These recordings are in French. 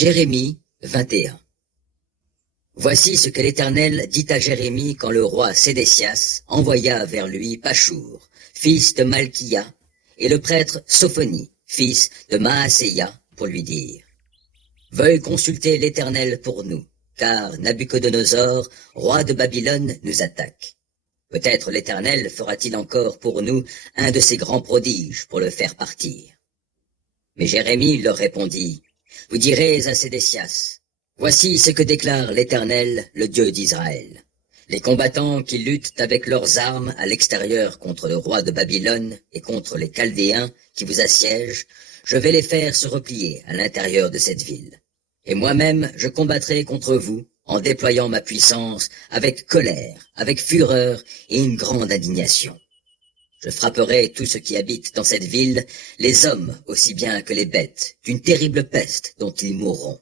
Jérémie 21. Voici ce que l'Éternel dit à Jérémie quand le roi Sédécias envoya vers lui Pachour, fils de Malchia, et le prêtre Sophonie, fils de Maaséia, pour lui dire: Veuille consulter l'Éternel pour nous, car Nabuchodonosor, roi de Babylone, nous attaque. Peut-être l'Éternel fera-t-il encore pour nous un de ses grands prodiges pour le faire partir. Mais Jérémie leur répondit: Vous direz à Sédécias: Voici ce que déclare l'Éternel, le Dieu d'Israël. Les combattants qui luttent avec leurs armes à l'extérieur contre le roi de Babylone et contre les Chaldéens qui vous assiègent, je vais les faire se replier à l'intérieur de cette ville. Et moi-même, je combattrai contre vous en déployant ma puissance avec colère, avec fureur et une grande indignation. Je frapperai tout ce qui habite dans cette ville, les hommes aussi bien que les bêtes, d'une terrible peste dont ils mourront.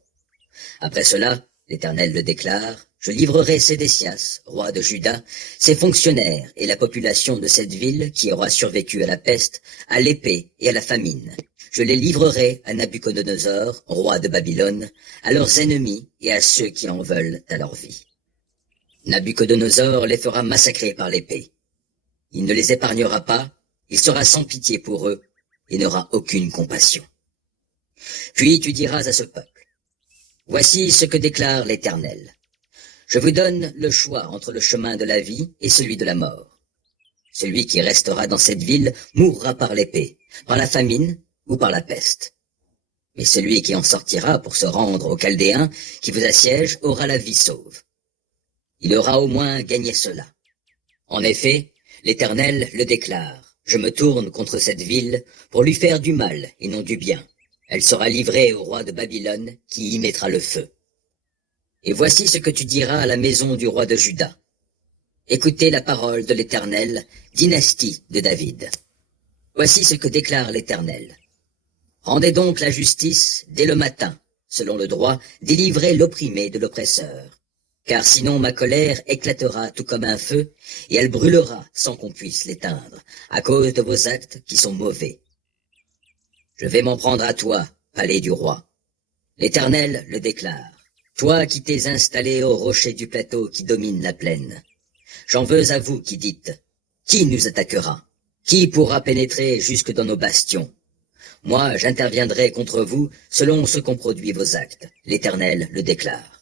Après cela, l'Éternel le déclare, je livrerai Sédécias, roi de Juda, ses fonctionnaires et la population de cette ville qui aura survécu à la peste, à l'épée et à la famine. Je les livrerai à Nabuchodonosor, roi de Babylone, à leurs ennemis et à ceux qui en veulent à leur vie. Nabuchodonosor les fera massacrer par l'épée. Il ne les épargnera pas, il sera sans pitié pour eux et n'aura aucune compassion. Puis tu diras à ce peuple: Voici ce que déclare l'Éternel. Je vous donne le choix entre le chemin de la vie et celui de la mort. Celui qui restera dans cette ville mourra par l'épée, par la famine ou par la peste. Mais celui qui en sortira pour se rendre aux Chaldéens qui vous assiègent aura la vie sauve. Il aura au moins gagné cela. En effet, l'Éternel le déclare: Je me tourne contre cette ville pour lui faire du mal et non du bien. Elle sera livrée au roi de Babylone qui y mettra le feu. Et voici ce que tu diras à la maison du roi de Juda. Écoutez la parole de l'Éternel, dynastie de David. Voici ce que déclare l'Éternel. Rendez donc la justice dès le matin, selon le droit, délivrez l'opprimé de l'oppresseur. Car sinon ma colère éclatera tout comme un feu, et elle brûlera sans qu'on puisse l'éteindre, à cause de vos actes qui sont mauvais. Je vais m'en prendre à toi, palais du roi. L'Éternel le déclare. Toi qui t'es installé au rocher du plateau qui domine la plaine. J'en veux à vous qui dites: Qui nous attaquera? Qui pourra pénétrer jusque dans nos bastions? Moi, j'interviendrai contre vous selon ce qu'ont produit vos actes. L'Éternel le déclare.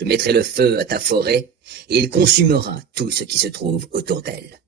Je mettrai le feu à ta forêt, et il consumera tout ce qui se trouve autour d'elle.